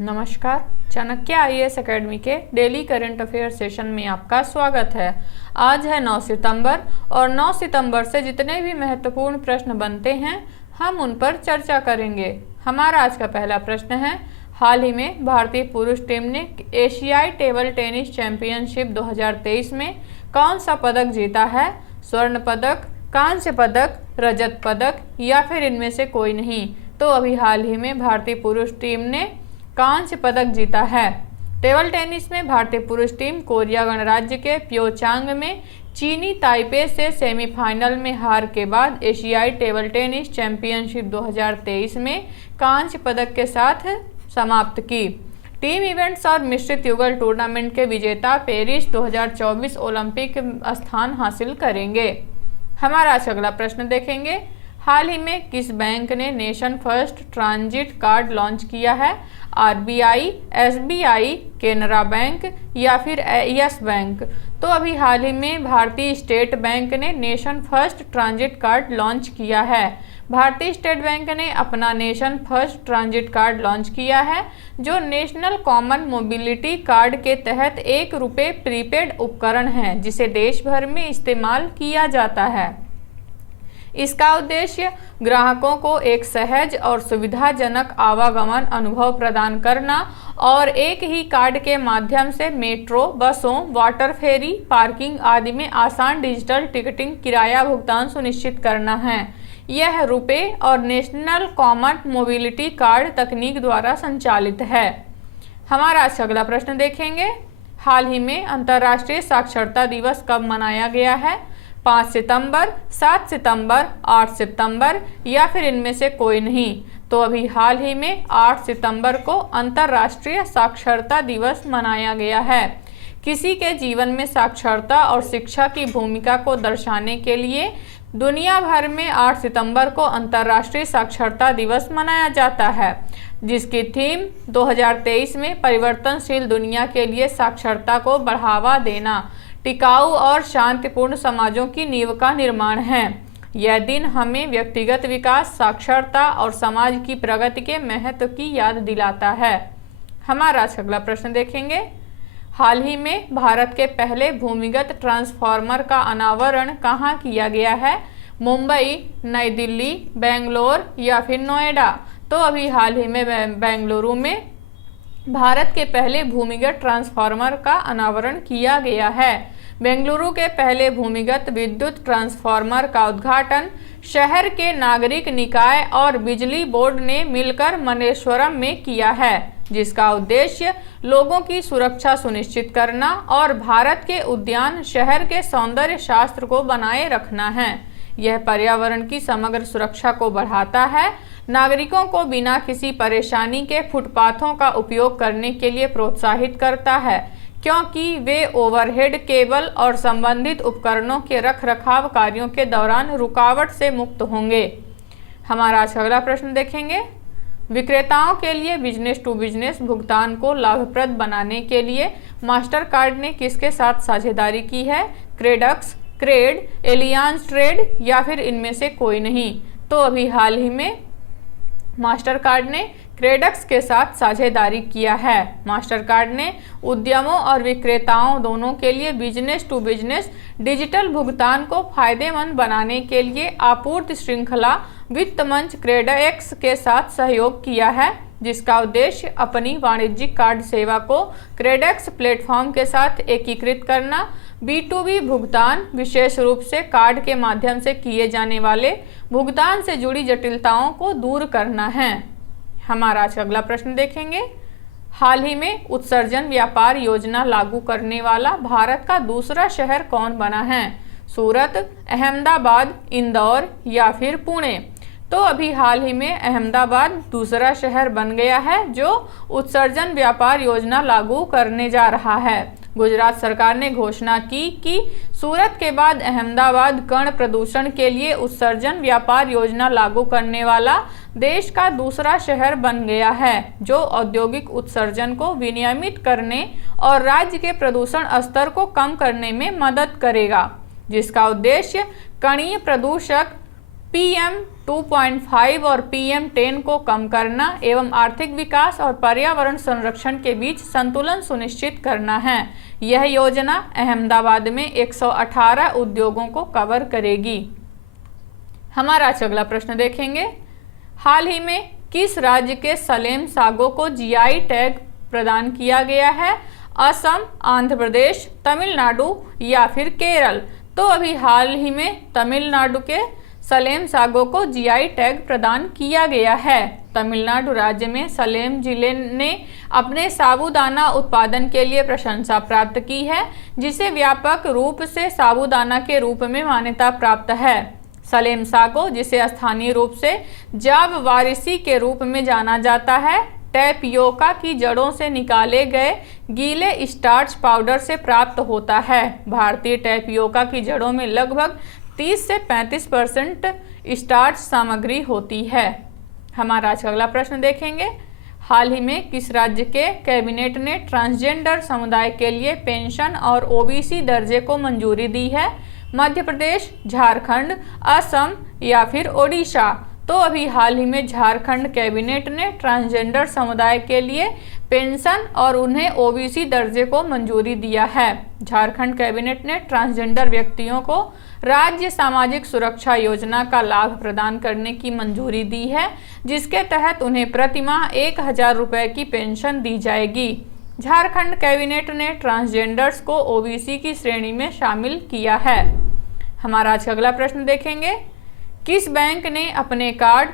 नमस्कार। Chanakya IAS academy के daily current affair session में आपका स्वागत है। आज है 9 सितंबर और 9 सितंबर से जितने भी महत्वपूर्ण प्रश्न बनते हैं हम उन पर चर्चा करेंगे। हमारा आज का पहला प्रश्न है, हाल ही में भारतीय पुरुष टीम ने एशियाई टेबल टेनिस चैंपियनशिप 2023 में कौन सा पदक जीता है? स्वर्ण पदक, कांस्य पदक, रजत पदक या फिर इनमें से कोई नहीं? तो अभी हाल ही में भारतीय पुरुष टीम ने कांस्य पदक जीता है। टेबल टेनिस में भारतीय पुरुष टीम कोरिया गणराज्य के प्योचांग में चीनी ताइपे से सेमीफाइनल में हार के बाद एशियाई टेबल टेनिस चैंपियनशिप 2023 में कांस्य पदक के साथ समाप्त की। टीम इवेंट्स और मिश्रित युगल टूर्नामेंट के विजेता पेरिस 2024 ओलंपिक स्थान हासिल करेंगे। हमारा आज अगला प्रश्न देखेंगे, हाल ही में किस बैंक ने nation first transit card launch किया है? आरबीआई, एसबीआई, केनरा बैंक या फिर यस बैंक? तो अभी हाल ही में भारतीय स्टेट बैंक ने nation first transit card launch किया है। भारतीय स्टेट बैंक ने अपना nation first transit card launch किया है, जो नेशनल कॉमन मोबिलिटी कार्ड के तहत ₹1 प्रीपेड उपकरण है, जिसे देश भर में इस्तेमाल किया जाता है। इसका उद्देश्य ग्राहकों को एक सहज और सुविधाजनक आवागमन अनुभव प्रदान करना और एक ही कार्ड के माध्यम से मेट्रो, बसों, वाटर फेरी, पार्किंग आदि में आसान डिजिटल टिकटिंग किराया भुगतान सुनिश्चित करना है। यह रुपे और नेशनल कॉमन मोबिलिटी कार्ड तकनीक द्वारा संचालित है। हमारा आज अगला प्रश्न देखेंगे, हाल ही में अंतर्राष्ट्रीय साक्षरता दिवस कब मनाया गया है? 5 सितंबर, 7 सितंबर, 8 सितंबर या फिर इनमें से कोई नहीं? तो अभी हाल ही में 8 सितंबर को अंतर्राष्ट्रीय साक्षरता दिवस मनाया गया है। किसी के जीवन में साक्षरता और शिक्षा की भूमिका को दर्शाने के लिए दुनिया भर में 8 सितंबर को अंतर्राष्ट्रीय साक्षरता दिवस मनाया जाता है, जिसकी थीम 2023 में परिवर्तनशील दुनिया के लिए साक्षरता को बढ़ावा देना, टिकाऊ और शांतिपूर्ण समाजों की नींव का निर्माण है। यह दिन हमें व्यक्तिगत विकास, साक्षरता और समाज की प्रगति के महत्व की याद दिलाता है। हमारा अगला प्रश्न देखेंगे, हाल ही में भारत के पहले भूमिगत ट्रांसफार्मर का अनावरण कहाँ किया गया है? मुंबई, नई दिल्ली, बेंगलोर या फिर नोएडा? तो अभी हाल ही में बेंगलुरु में भारत के पहले भूमिगत ट्रांसफार्मर का अनावरण किया गया है। बेंगलुरु के पहले भूमिगत विद्युत ट्रांसफार्मर का उद्घाटन शहर के नागरिक निकाय और बिजली बोर्ड ने मिलकर मनेश्वरम में किया है, जिसका उद्देश्य लोगों की सुरक्षा सुनिश्चित करना और भारत के उद्यान शहर के सौंदर्य शास्त्र को बनाए रखना है। यह पर्यावरण की समग्र सुरक्षा को बढ़ाता है, नागरिकों को बिना किसी परेशानी के फुटपाथों का उपयोग करने के लिए प्रोत्साहित करता है, क्योंकि वे ओवरहेड केबल और संबंधित उपकरणों के रखरखाव कार्यों के दौरान रुकावट से मुक्त होंगे। हमारा अगला प्रश्न देखेंगे, विक्रेताओं के लिए बिजनेस टू बिजनेस भुगतान को लाभप्रद बनाने के लिए मास्टर कार्ड ने किसके साथ साझेदारी की है? क्रेडक्स, क्रेड, एलियांज ट्रेड या फिर इनमें से कोई नहीं? तो अभी हाल ही में मास्टर कार्ड ने क्रेडक्स के साथ साझेदारी किया है। मास्टर कार्ड ने उद्यमों और विक्रेताओं दोनों के लिए बिजनेस टू बिजनेस डिजिटल भुगतान को फायदेमंद बनाने के लिए आपूर्ति श्रृंखला वित्त मंच क्रेडएक्स के साथ सहयोग किया है, जिसका उद्देश्य अपनी वाणिज्यिक कार्ड सेवा को क्रेडएक्स प्लेटफॉर्म के साथ एकीकृत करना, B2B भुगतान, विशेष रूप से कार्ड के माध्यम से किए जाने वाले भुगतान से जुड़ी जटिलताओं को दूर करना है। हमारा अगला प्रश्न देखेंगे, हाल ही में उत्सर्जन व्यापार योजना लागू करने वाला भारत का दूसरा शहर कौन बना है? सूरत, अहमदाबाद, इंदौर या फिर पुणे? तो अभी हाल ही में अहमदाबाद दूसरा शहर बन गया है जो उत्सर्जन व्यापार योजना लागू करने जा रहा है। गुजरात सरकार ने घोषणा की कि सूरत के बाद अहमदाबाद कण प्रदूषण के लिए उत्सर्जन व्यापार योजना लागू करने वाला देश का दूसरा शहर बन गया है, जो औद्योगिक उत्सर्जन को विनियमित करने और राज्य के प्रदूषण स्तर को कम करने में मदद करेगा, जिसका उद्देश्य कणीय प्रदूषक PM 2.5 और PM 10 को कम करना एवं आर्थिक विकास और पर्यावरण संरक्षण के बीच संतुलन सुनिश्चित करना है। यह योजना अहमदाबाद में 118 उद्योगों को कवर करेगी। हमारा अगला प्रश्न देखेंगे, हाल ही में किस राज्य के सलेम सागो को GI टैग प्रदान किया गया है? असम, आंध्र प्रदेश, तमिलनाडु या फिर केरल? तो अभी हाल ही में तमिलनाडु के सलेम सागो को GI टैग प्रदान किया गया है। तमिलनाडु राज्य में सलेम जिले ने अपने साबूदाना उत्पादन के लिए प्रशंसा प्राप्त की है, जिसे व्यापक रूप से साबूदाना के रूप में मान्यता प्राप्त है। सलेम सागो, जिसे स्थानीय रूप से जाव वारिसी के रूप में जाना जाता है, टैपियोका की जड़ों से निकाले गए गीले स्टार्च पाउडर से प्राप्त होता है। भारतीय टैपियोका की जड़ों में लगभग 30 से 35% स्टार्च सामग्री होती है। हमारा अगला प्रश्न देखेंगे, हाल ही में किस राज्य के कैबिनेट ने ट्रांसजेंडर समुदाय के लिए पेंशन और OBC दर्जे को मंजूरी दी है? मध्य प्रदेश, झारखंड, असम या फिर ओडिशा? तो अभी हाल ही में झारखंड कैबिनेट ने ट्रांसजेंडर समुदाय के लिए पेंशन और उन्हें OBC दर्जे को मंजूरी दिया है। झारखंड कैबिनेट ने ट्रांसजेंडर व्यक्तियों को राज्य सामाजिक सुरक्षा योजना का लाभ प्रदान करने की मंजूरी दी है, जिसके तहत उन्हें प्रतिमाह 1000 रुपये की पेंशन दी जाएगी। झारखंड कैबिनेट ने ट्रांसजेंडर्स को OBC की श्रेणी में शामिल किया है। हमारा आज अगला प्रश्न देखेंगे, किस बैंक ने अपने card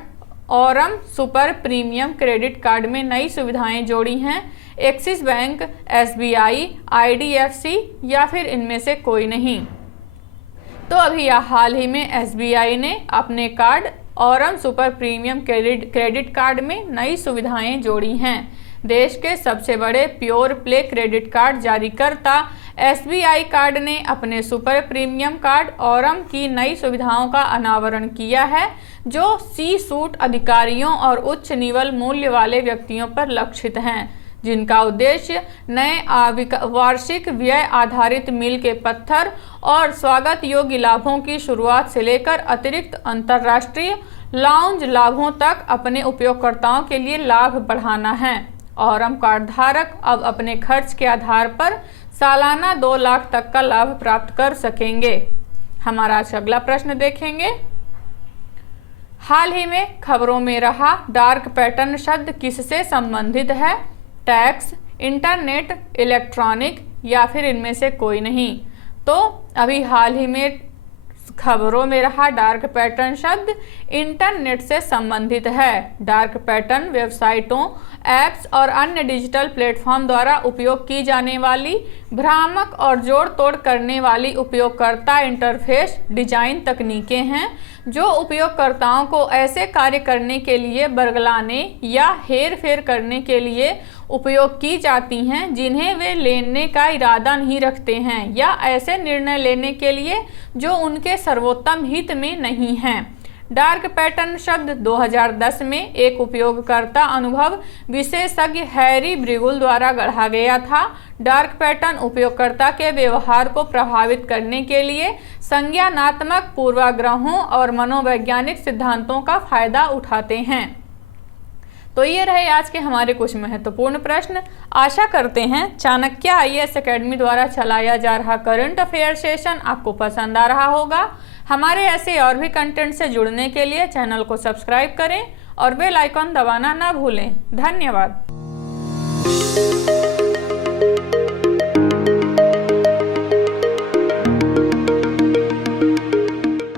Aurum super premium credit card में नई सुविधाएं जोड़ी हैं? एक्सिस बैंक, SBI, IDFC या फिर इनमें से कोई नहीं? तो अभी हाल ही में SBI ने अपने card Aurum super premium credit card में नई सुविधाएं जोड़ी हैं। देश के सबसे बड़े प्योर प्ले क्रेडिट कार्ड जारीकर्ता SBI कार्ड ने अपने सुपर प्रीमियम कार्ड औरम की नई सुविधाओं का अनावरण किया है, जो C-सूट अधिकारियों और उच्च निवल मूल्य वाले व्यक्तियों पर लक्षित हैं, जिनका उद्देश्य नए वार्षिक व्यय आधारित मील के पत्थर और स्वागत योग्य लाभों की शुरुआत से लेकर अतिरिक्त अंतर्राष्ट्रीय लाउंज लाभों तक अपने उपयोगकर्ताओं के लिए लाभ बढ़ाना है। औरम कार्ड धारक अब अपने खर्च के आधार पर सालाना 2 लाख तक का लाभ प्राप्त कर सकेंगे। हमारा अगला प्रश्न देखेंगे, हाल ही में खबरों में रहा डार्क पैटर्न शब्द किससे संबंधित है? टैक्स, इंटरनेट, इलेक्ट्रॉनिक या फिर इनमें से कोई नहीं? तो अभी हाल ही में खबरों में रहा डार्क पैटर्न शब्द इंटरनेट से संबंधित है। डार्क पैटर्न वेबसाइटों, ऐप्स और अन्य डिजिटल प्लेटफॉर्म द्वारा उपयोग की जाने वाली भ्रामक और जोड़ तोड़ करने वाली उपयोगकर्ता इंटरफेस डिजाइन तकनीकें हैं, जो उपयोगकर्ताओं को ऐसे कार्य करने के लिए बरगलाने या हेर फेर करने के लिए उपयोग की जाती हैं जिन्हें वे लेने का इरादा नहीं रखते हैं, या ऐसे निर्णय लेने के लिए जो उनके सर्वोत्तम हित में नहीं हैं। डार्क पैटर्न शब्द 2010 में एक उपयोगकर्ता अनुभव विशेषज्ञ हैरी ब्रिगुल द्वारा गढ़ा गया था। डार्क पैटर्न उपयोगकर्ता के व्यवहार को प्रभावित करने के लिए संज्ञानात्मक पूर्वाग्रहों और मनोवैज्ञानिक सिद्धांतों का फायदा उठाते हैं। तो ये रहे आज के हमारे कुछ महत्वपूर्ण प्रश्न। आशा करते हैं चाणक्य IAS अकेडमी द्वारा चलाया जा रहा करंट अफेयर सेशन आपको पसंद आ रहा होगा। हमारे ऐसे और भी कंटेंट से जुड़ने के लिए चैनल को सब्सक्राइब करें और बेल आइकॉन दबाना ना भूलें। धन्यवाद।